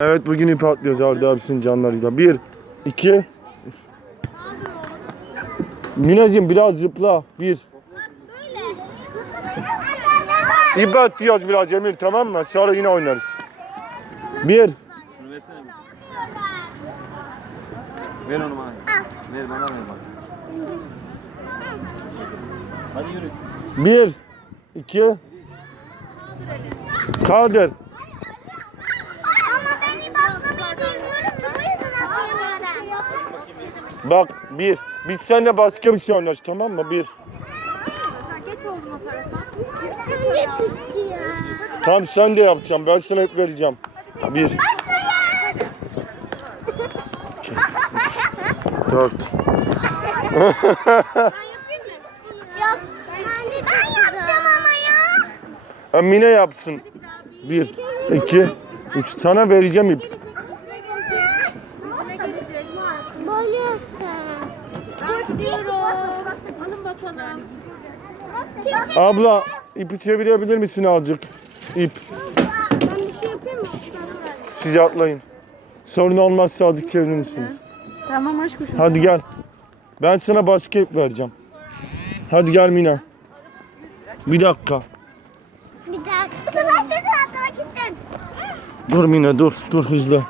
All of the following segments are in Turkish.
Evet bugün ip atlıyoruz Arda abisinin canlarıyla. Bir, iki. Mineciğim biraz zıpla. Bir. İp atlıyoruz biraz Cemil tamam mı? Sonra yine oynarız. Bir. Ver onu bana. Ver bana ver bana. Hadi yürü. Bir. iki. Kaldır. Ama ben ip atlamayı bilmiyorum ki bu yüzden atlayamıyorum. Bak bir. Biz seninle başka bir şey oynarız tamam mı? Bir. Geç oğlum o tarafa. Hep istiyor. Tamam sen de yapacağım. Ben sana hep vereceğim. Bir. iki, üç, Dört. Yok. Ben yapacağım ama ya. Ha, Mine yapsın. Bir, iki, üç. Sana vereceğim ip. Bekliyorum. Alın bakalım. Abla ipi çevirebilir misin azıcık? İp. Ben bir şey yapayım mı? Siz atlayın. Sorun olmazsa azıcık çevirir misiniz? Tamam aşk kuşum. Hadi gel. Ben sana başka ip vereceğim. Hadi gel Mina. Bir dakika. Bir dakika. Bu sefer şuradan atlamak istiyorum. Dur Mina dur. Dur hızlı.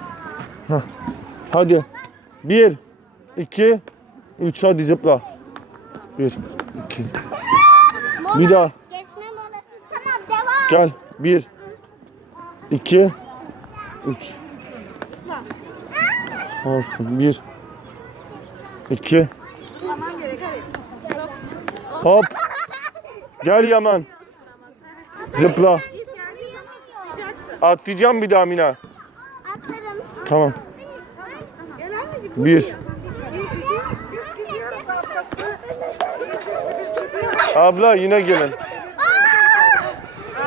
Hah. Hadi. Bir, iki, üç. Hadi zıpla. Bir, iki. Bir daha. Geçme molası. Tamam devam. Gel. Bir, iki, üç. Olsun. Bir, iki, Tamam gerek. Hadi. hop. Gel Yaman. Zıpla. Atlayacağım bir daha Mina. Atarım. Tamam. Bir. Biz gidiyoruz ablası. Biz gidiyoruz. Abla yine gelin.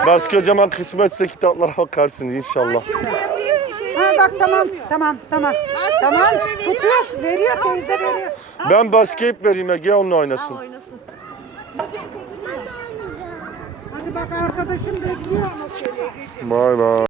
Başka zaman kısmetse kitaplara bakarsınız inşallah. Ha bak tamam tamam tamam. Tamam tutuyoruz veriyor teyze veriyor. Ben başka ip vereyim Ege onunla oynasın. oynasın. Hadi bak arkadaşım bekliyor ama şöyle. Bay bay.